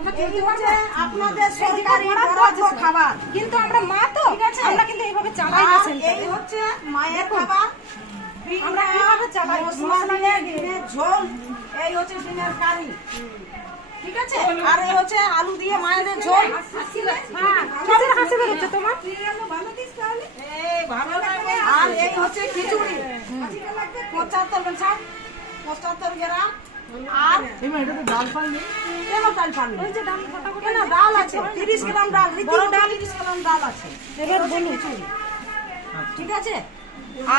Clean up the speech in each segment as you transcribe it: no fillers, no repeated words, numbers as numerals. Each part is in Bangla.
আপনাদের সরকারি বরাদ্দ খাবার, কিন্তু আমরা মা তো আমরা কিন্তু এইভাবে চালাই না সেন্টার। এই হচ্ছে মায়ের খাবার, আমরা কিভাবে চালাই? মশলা দিয়ে ডিমের ঝোল, এই হচ্ছে ডিমের কারি, ঠিক আছে, আর এই হচ্ছে আলু দিয়ে মায়েদের ঝোল। হ্যাঁ, কিসের হাসি বেরোচ্ছে তোমার? আর এই হচ্ছে খিচুড়ি 75 গ্রাম। আর ডাল পাল নেই, কেন ডাল পান নেই? ওই যে ডাল গোটা গোটা কেন ডাল আছে 30 গ্রাম ডাল, বড় ডাল 30 গ্রাম ডাল আছে। এবার বলুন। খিচুড়ি, ঠিক আছে।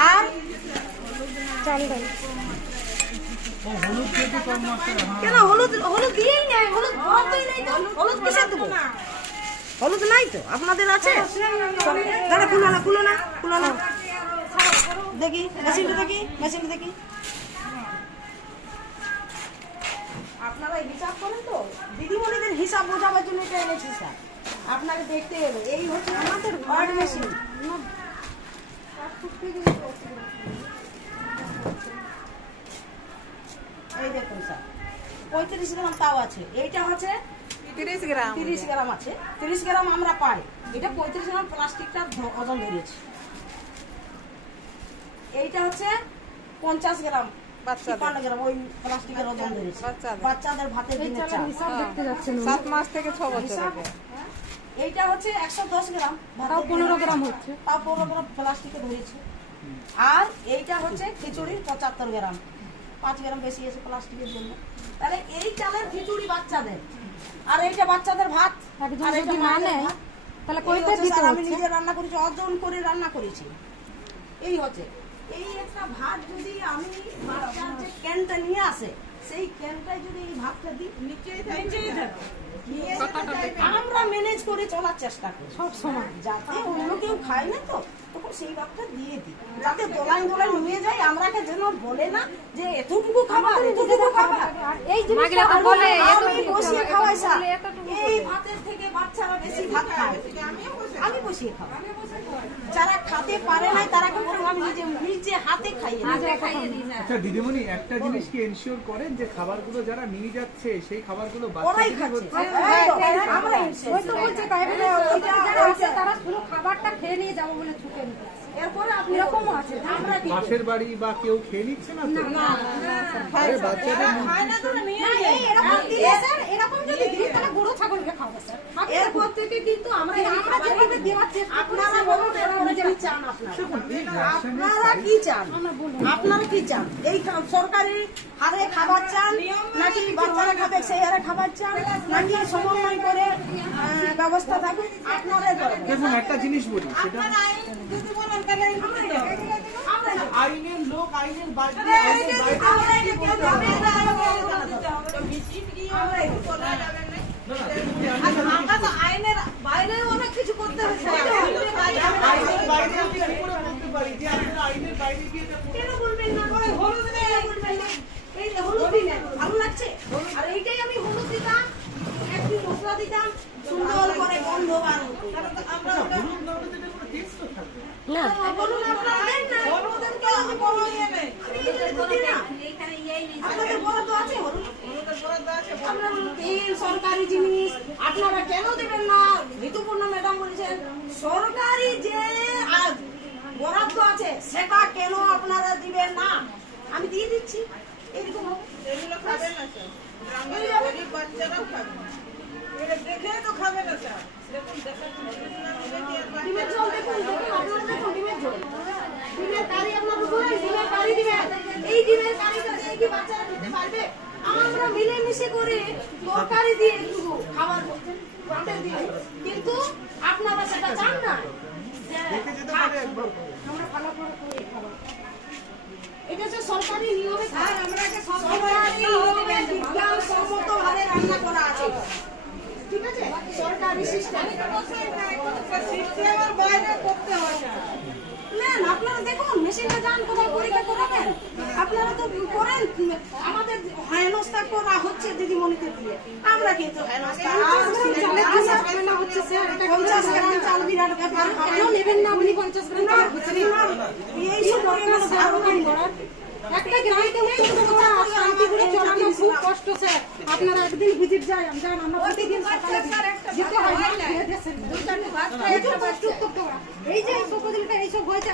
আর চাল ডাল হলুদ যদি কম মশলা, কেন হলুদ দিয়েই নেই, হলুদ বরাদ্দই নেই তো, হলুদ কিসে দেবো? হলুদ নাই তো, আপনাদের আছে? দাঁড়া, খুলো না দেখি, মেশিনটা দেখি। আপনারা হিসাব করেন তো, দিদিমণিদের হিসাব বোঝাবার জন্য এটা এনেছি স্যার, আপনাকে দেখতে এলো। এই হচ্ছে আমাদের ওয়ার্ড মেশিন। এই দেখুন স্যার, 35 গ্রাম তাও আছে। এইটা হচ্ছে 30 গ্রাম। 30 গ্রাম আছে, 30 গ্রাম আমরা পাই। এটা 35 গ্রাম প্লাস্টিকটা ওজন ধরেছে। এইটা হচ্ছে 50 গ্রাম, 52 গ্রাম ওই প্লাস্টিকের ওজন ধরেছে। বাচ্চাদের ভাতের দিনের চাল। হিসাব দেখতে যাচ্ছেন 7 মাস থেকে 6 বছর আগে। এইটা হচ্ছে 110 গ্রাম, তাও 15 গ্রাম হচ্ছে। তাও 15 গ্রাম প্লাস্টিকে ধরেছে। আর এইটা হচ্ছে খিচুড়ির 75 গ্রাম, 5 গ্রাম বেশি আছে প্লাস্টিকের জন্য। তাহলে এই চালের খিচুড়ি বাচ্চাদের, আর এইটা বাচ্চাদের ভাত। একজন আর যদি এটা না মায়েদের নেয় ভাত। তাহলে এই কইতে হচ্ছে দিতে স্যার, আমি হচ্ছে। নিজে রান্না করেছি, অর্জন করে রান্না করেছি। এই হচ্ছে, এই একটা ভাত যদি আমি বাচ্চার যে ক্যানটা নিয়ে আসে, সেই ক্যানটায় যদি এই ভাতটা দিই, নিচেই থাকে। আমরা ম্যানেজ করে চলার চেষ্টা করি সব সময়, যাতে অন্য কেউ খায় না তো, তখন সেই ভাতটা দিয়ে দিই, যাতে দোলাই নিয়ে যায়। আমরাকে যেন বলে না যে এতটুকু খাবার, এতটুকু খাবার। এই জিনিসটা বলে আমি বসিয়ে খাওয়াই স্যার, এই ভাতের থেকে বাচ্চারা বেশি ভাত খায়, আমি বসিয়ে খাওয়াই। যারা খেতে পারে নাই তারা কি বলবো, আমি নিজে হাতে খাইয়ে দিই। আচ্ছা দিদিমণি, একটা জিনিস কি এনশিওর করেন যে খাবারগুলো যারা নিয়ে যাচ্ছে সেই খাবারগুলো ওরাই বাচ্চাদের খাচ্ছে, হচ্ছে? আমরা ওই তো বলছে তাই বলে ওইটা যারা আছে তারা শুধু খাবারটা খেয়ে নিয়ে যাবো বলে ছুটে নিতে আসে। এরপরে আপনি এরকমও আছে। আমরা কি পাশের বাড়ি বা কেউ খেয়ে নিচ্ছে না তো? আরে বাচ্চাদের এরকম দিলে স্যার, এরকম যদি দিই তাহলে গরু ছাগলকে খাবো স্যার। এরপর থেকে কিন্তু আমরা যেভাবে দেওয়ার চেষ্টা আপনারা বলুন এরপরে কি চান আপনারা কি চান? আপনারা কি চান? এই সরকারি হারে খাবার চান, নাকি বাচ্চারা খাবে সেই হারে খাবার চান, নাকি সমন্বয় করে ব্যবস্থা থাকুক? আপনারাই বলেন। দেখুন একটা জিনিস বলি, সেটা যদি বলেন তাহলে আইনের লোক আইনের বাইরে আমরা তো আইনের বাইরে অনেক কিছু করতে হবে। আইনের বাইরে আমি কি করে বলতে পারি যে আপনারা আইনের বাইরে গিয়ে এটা কেন বলবেন না? হলুদ নেই বলবেন না, এই হলুদ দিন, ভালো লাগছে। আর এইটাই আমি হলুদ দিতাম, একটু মশলা দিতাম, সুন্দর করে গন্ধ বার হতো। আমরা না বলুন আপনারা দেন না, হলুদের কেউ আমি বড় নিয়ে নেই, আমি নিজেই তো দিই না। আপনাদের বরাদ্দ আছে হলুদ? আপনারা বলুন, তেল সরকারি জিনিস আপনারা কেন দেবেন না? ঋতুপূর্ণ ম্যাডাম বলেছেন সরকারি যে বরাদ্দ আছে সেটা কেন আপনারা দিবেন না? আমি দিয়ে দিচ্ছি। এইরকম এগুলো খাবে না স্যার, গ্রামের গরিব বাচ্চারাও খাবে না। এটা দেখে তো খাবে না স্যার, দেখুন দেখাচ্ছি ডিমের ঝোল দেখুন, আপনারা দেখুন ডিমের ঝোল, ডিমের কারি আপনারা বলেন, ডিমের কারি দিবেন। এই ডিমের কারিটা দিয়ে কি বাচ্চারা খেতে পারবে? আমরা মিলেমিশে করে তরকারি দিয়ে একটু খাবার বাঁটে দিই, কিন্তু আপনারা সেটা চান না। দেখে যেতে পারে একবার। আমরা ভালো করে করে খাবার, এটা হচ্ছে সরকারি নিয়মে খাবার। আমরা এটা সরকারি নিয়মে বিজ্ঞানসম্মত ভাবে রান্না করা আছে, ঠিক আছে? সরকারি সিস্টেম সিস্টেমের বাইরে করতে হয় না। নেন আপনারা দেখুন, মেশিনে যান, কোথাও পরীক্ষা করাবেন। আপনারা তো করেন, আমাদের হেনস্থা করা হচ্ছে দিদিমণিকে দিয়ে। আমরা কিন্তু হেনস্থা 50 গ্রাম চাল বিরাট ব্যাপার। কেন নেবেন না আপনি 50 গ্রাম চাল? এইসব করে ধারণা একটা গ্রামকে উত্তর করা শান্তিপুরে চলানো খুব কষ্ট স্যার। আপনারা একদিন ভিজিট যান আমরা প্রতিদিন সকালে যেতে হয় না খেয়ে দেশের এই যে সকল দিনটা এইসব হয়েছে।